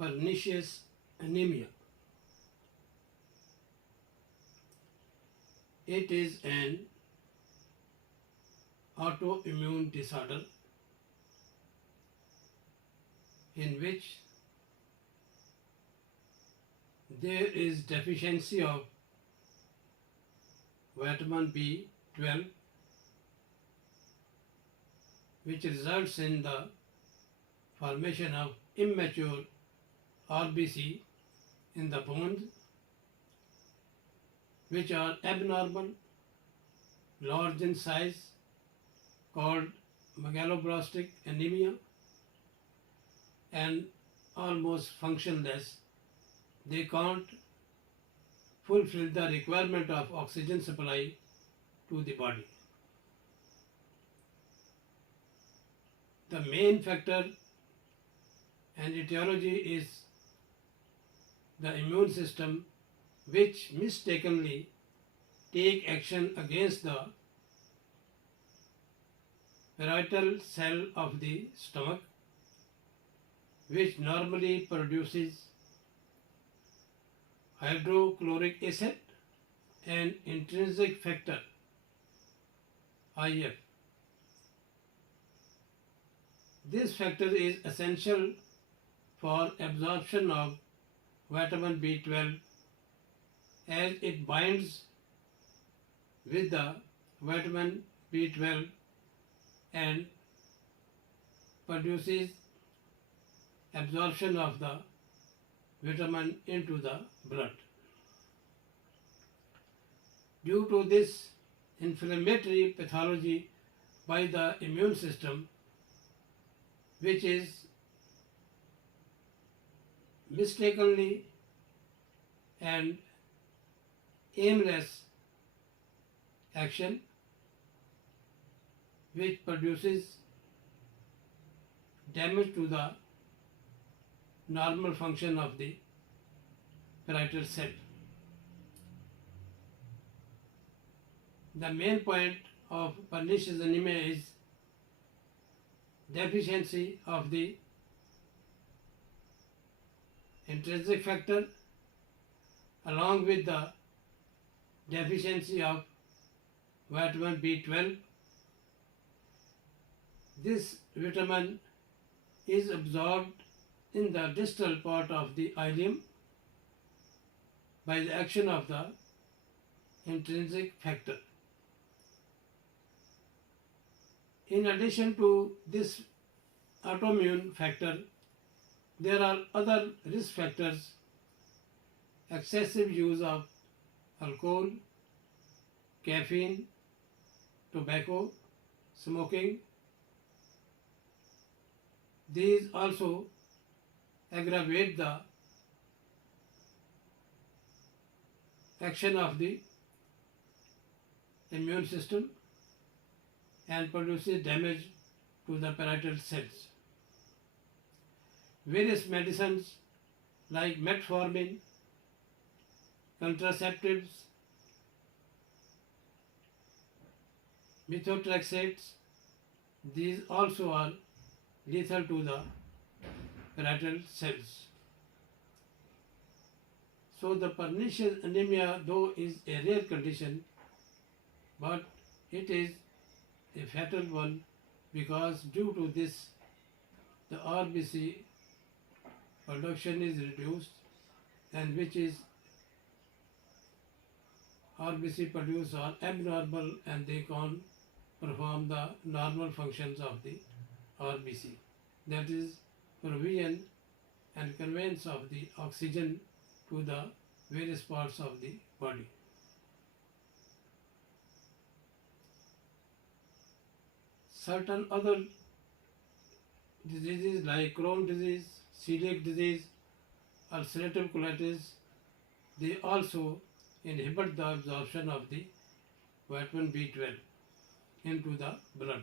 pernicious anemia. It is an autoimmune disorder in which there is deficiency of vitamin B12, which results in the formation of immature RBC in the bones, which are abnormal, large in size, called megaloblastic anemia, and almost functionless. They can't fulfill the requirement of oxygen supply to the body. The main factor and etiology is the immune system, which mistakenly take action against the parietal cell of the stomach, which normally produces hydrochloric acid and intrinsic factor IF. This factor is essential for absorption of vitamin B12 as it binds with the vitamin B12 and produces absorption of the vitamin into the blood. Due to this inflammatory pathology by the immune system, which is mistakenly and aimless action, which produces damage to the normal function of the parietal cell. The main point of pernicious anemia is deficiency of the intrinsic factor along with the deficiency of vitamin B12. This vitamin is absorbed in the distal part of the ileum by the action of the intrinsic factor. In addition to this autoimmune factor, there are other risk factors: excessive use of alcohol, caffeine, tobacco, smoking. These also aggravate the action of the immune system and produces damage to the parietal cells. Various medicines like metformin, contraceptives, methotrexates, these also are lethal to the parietal cells. So the pernicious anemia, though, is a rare condition, but it is a fatal one because due to this the RBC production is reduced, and which is RBC produced are abnormal and they can't perform the normal functions of the RBC, that is provision and conveyance of the oxygen to the various parts of the body. Certain other diseases like Crohn's disease, celiac disease, ulcerative colitis, they also inhibit the absorption of the vitamin B12 into the blood,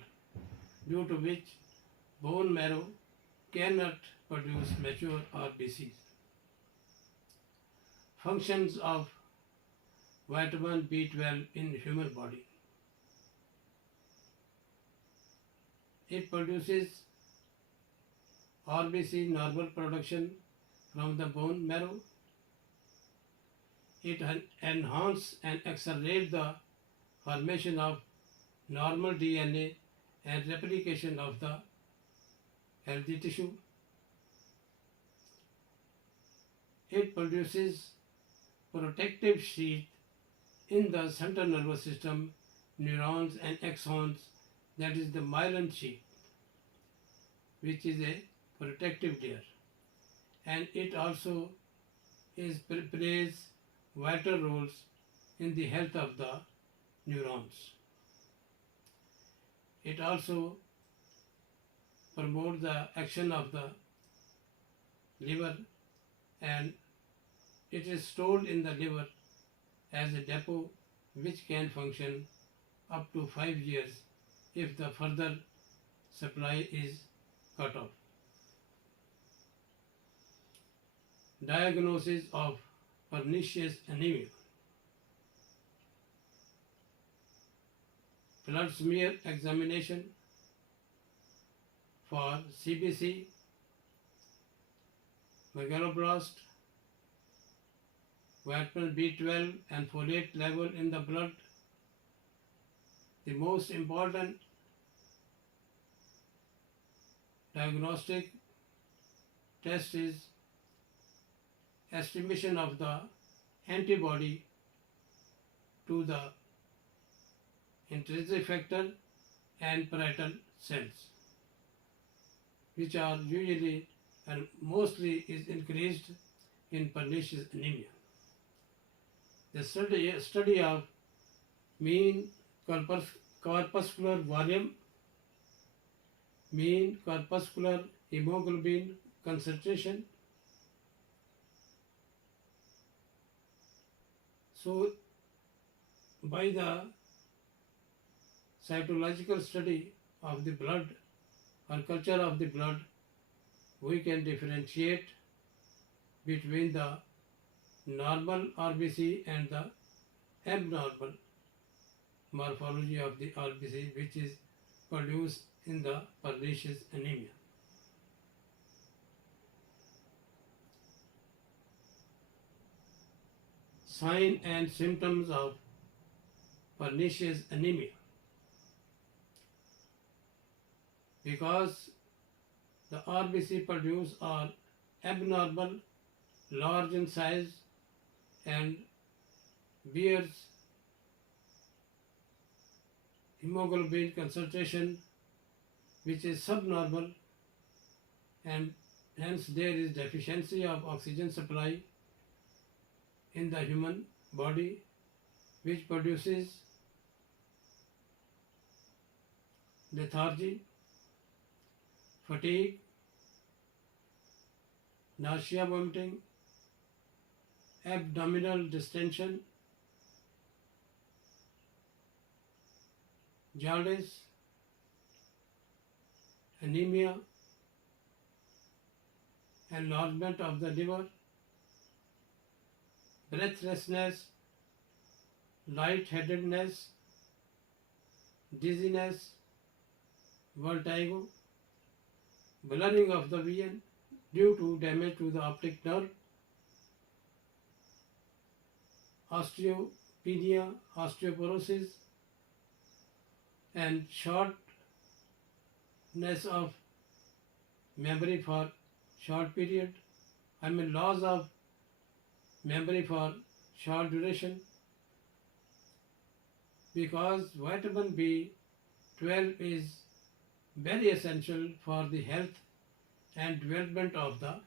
due to which bone marrow cannot produce mature RBCs. Functions of vitamin B12 in human body. It produces RBC normal production from the bone marrow. It enhances and accelerates the formation of normal DNA and replication of the healthy tissue. It produces protective sheath in the central nervous system, neurons and axons, that is the myelin sheath, which is a protective layer. And it also plays vital roles in the health of the neurons. It also promotes the action of the liver, and it is stored in the liver as a depot which can function up to 5 years if the further supply is cut off. Diagnosis of pernicious anemia. Blood smear examination for CBC, megaloblast, vitamin B12 and folate level in the blood. The most important diagnostic test is estimation of the antibody to the intrinsic factor and parietal cells, which are usually and mostly is increased in pernicious anemia. The study of mean corpuscular volume, mean corpuscular hemoglobin concentration. So, by the cytological study of the blood or culture of the blood, we can differentiate between the normal RBC and the abnormal morphology of the RBC, which is produced in the pernicious anemia. Sign and symptoms of pernicious anemia. Because the RBC produced are abnormal, large in size, and bears hemoglobin concentration which is subnormal, and hence there is deficiency of oxygen supply in the human body, which produces lethargy, fatigue, nausea, vomiting, abdominal distension, jaundice, anemia, enlargement of the liver, breathlessness, lightheadedness, dizziness, vertigo, blurring of the vision due to damage to the optic nerve, osteopenia, osteoporosis, and shortness of memory for short period. Loss of memory for short duration, because vitamin B12 is very essential for the health and development of the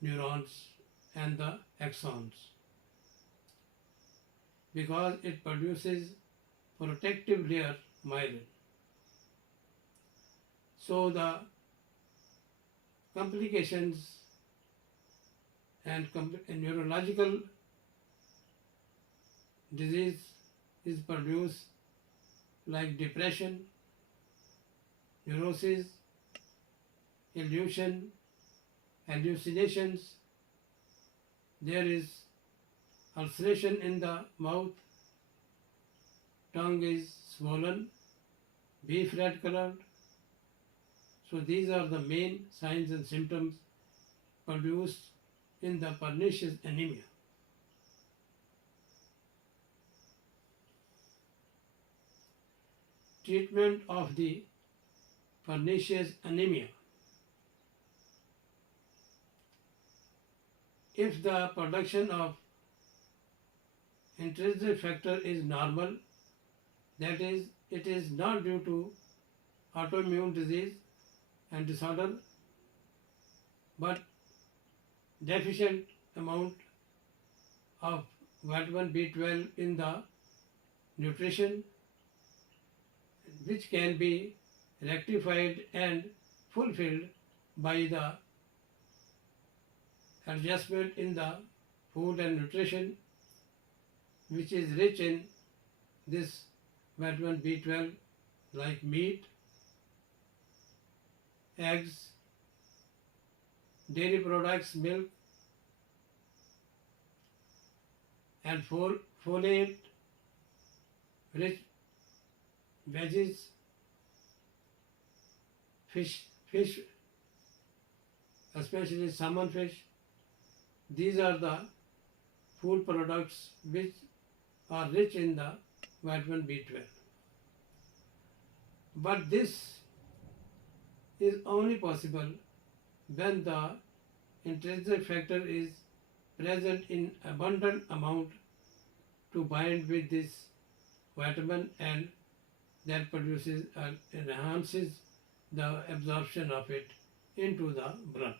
neurons and the axons, because it produces protective layer myelin. So the complications and neurological disease is produced like depression, neurosis, illusion, hallucinations. There is ulceration in the mouth, tongue is swollen, beef red colored. So these are the main signs and symptoms produced in the pernicious anemia. Treatment of the pernicious anemia. If the production of intrinsic factor is normal, that is, it is not due to autoimmune disease and disorder, but deficient amount of vitamin B12 in the nutrition, which can be rectified and fulfilled by the adjustment in the food and nutrition, which is rich in this vitamin B12, like meat, eggs, dairy products, milk, and folate rich veggies, fish, especially salmon fish. These are the food products which are rich in the vitamin B12. But this is only possible when the intrinsic factor is present in abundant amount to bind with this vitamin, and that produces and enhances the absorption of it into the blood.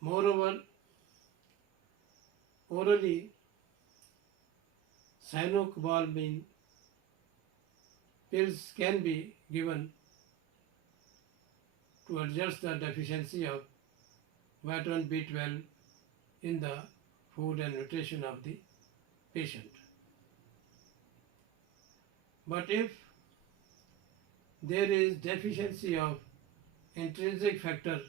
Moreover, orally cyanocobalamin pills can be given to adjust the deficiency of vitamin B12 in the food and nutrition of the patient. But if there is deficiency of intrinsic factor,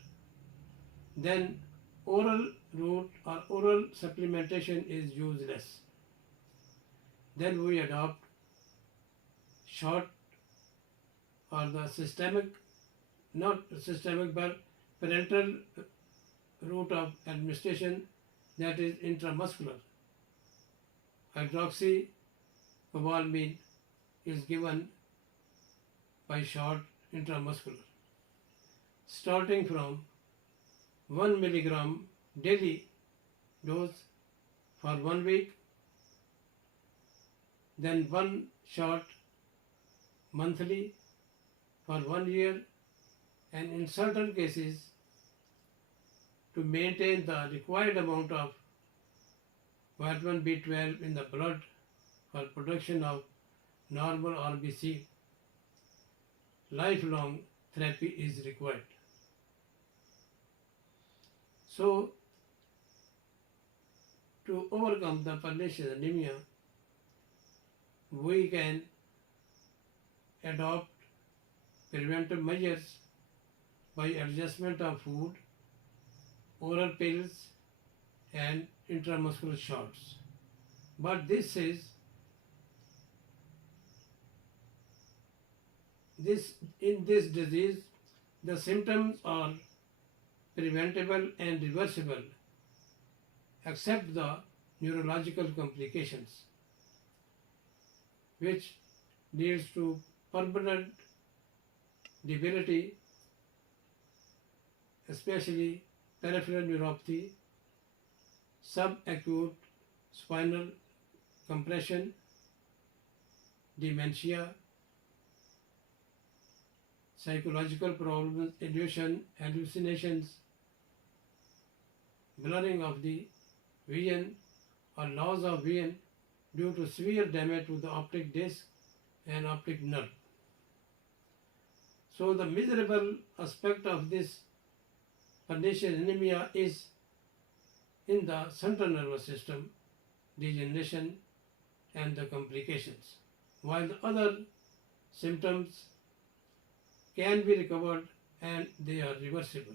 then oral route or oral supplementation is useless. Then we adopt short or the systemic, not systemic but parenteral route of administration, that is intramuscular. Hydroxycobalamin is given by short intramuscular, starting from 1 milligram daily dose for 1 week, then 1 shot monthly for 1 year, and in certain cases to maintain the required amount of vitamin B12 in the blood for production of normal RBC, lifelong therapy is required. So, to overcome the pernicious anemia, we can adopt preventive measures by adjustment of food, oral pills, and intramuscular shots. But in this disease, the symptoms are preventable and reversible, except the neurological complications, which leads to permanent debility, especially peripheral neuropathy, subacute spinal compression, dementia, psychological problems, illusion, hallucinations, blurring of the vision or loss of vision due to severe damage to the optic disc and optic nerve. So the miserable aspect of this pernicious anemia is in the central nervous system, degeneration and the complications, while the other symptoms can be recovered and they are reversible.